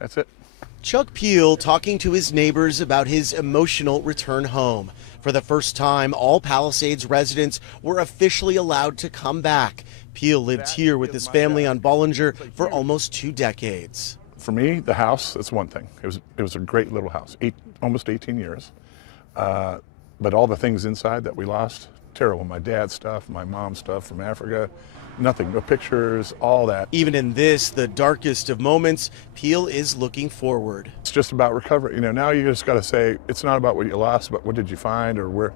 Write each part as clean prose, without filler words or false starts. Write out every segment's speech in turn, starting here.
That's it. Chuck Peel talking to his neighbors about his emotional return home. For the first time, all Palisades residents were officially allowed to come back. Peel lived here with his family on Bollinger for almost 2 decades. For me, the house, that's one thing. It was a great little house, almost 18 years. But all the things inside that we lost, terrible. My dad's stuff, my mom's stuff from Africa, nothing, no pictures, all that. Even in this, the darkest of moments, Peel is looking forward. It's just about recovery. You know, now you just got to say, it's not about what you lost, but what did you find or where.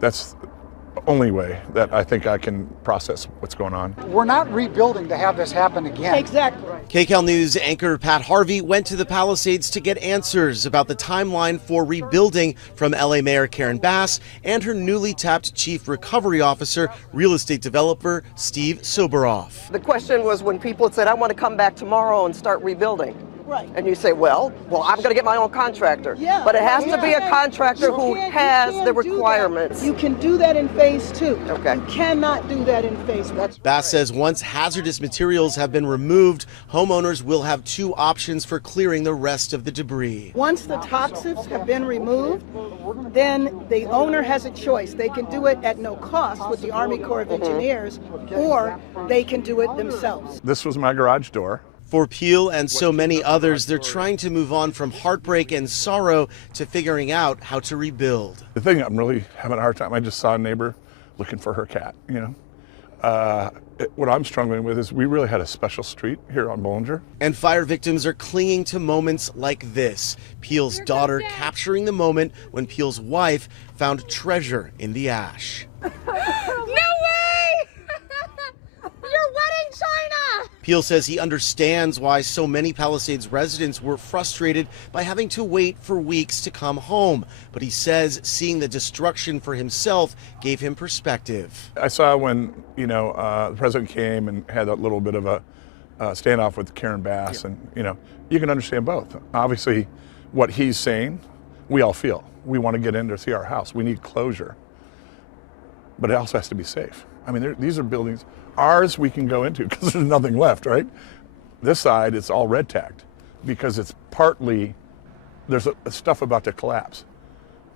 That's the only way that I think I can process what's going on. We're not rebuilding to have this happen again. Exactly. KCAL News anchor Pat Harvey went to the Palisades to get answers about the timeline for rebuilding from LA Mayor Karen Bass and her newly tapped Chief Recovery Officer, real estate developer Steve Soboroff. The question was when people said, I want to come back tomorrow and start rebuilding. Right. And you say, well, I'm going to get my own contractor. Yeah, but it has to be a contractor who has the requirements. You can do that in phase 2. Okay. You cannot do that in phase 1. Bass says once hazardous materials have been removed, homeowners will have 2 options for clearing the rest of the debris. Once the toxics have been removed, then the owner has a choice. They can do it at no cost with the Army Corps of Engineers, or they can do it themselves. This was my garage door. For Peel and so many others, they're trying to move on from heartbreak and sorrow to figuring out how to rebuild. The thing I'm really having a hard time, I just saw a neighbor looking for her cat, you know. What I'm struggling with is we really had a special street here on Bollinger. And fire victims are clinging to moments like this. Peel's daughter capturing the moment when Peel's wife found treasure in the ash. No way! Your wedding china! Peel says he understands why so many Palisades residents were frustrated by having to wait for weeks to come home. But he says seeing the destruction for himself gave him perspective. I saw when, you know, the president came and had a little bit of a standoff with Karen Bass, and, you know, you can understand both. Obviously, what he's saying, we all feel. We want to get in to see our house. We need closure. But it also has to be safe. I mean, these are buildings. Ours we can go into because there's nothing left, right? This side, it's all red tagged because it's partly, there's stuff about to collapse.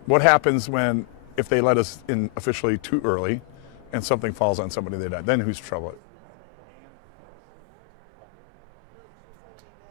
What happens if they let us in officially too early and something falls on somebody, they die? Then who's trouble?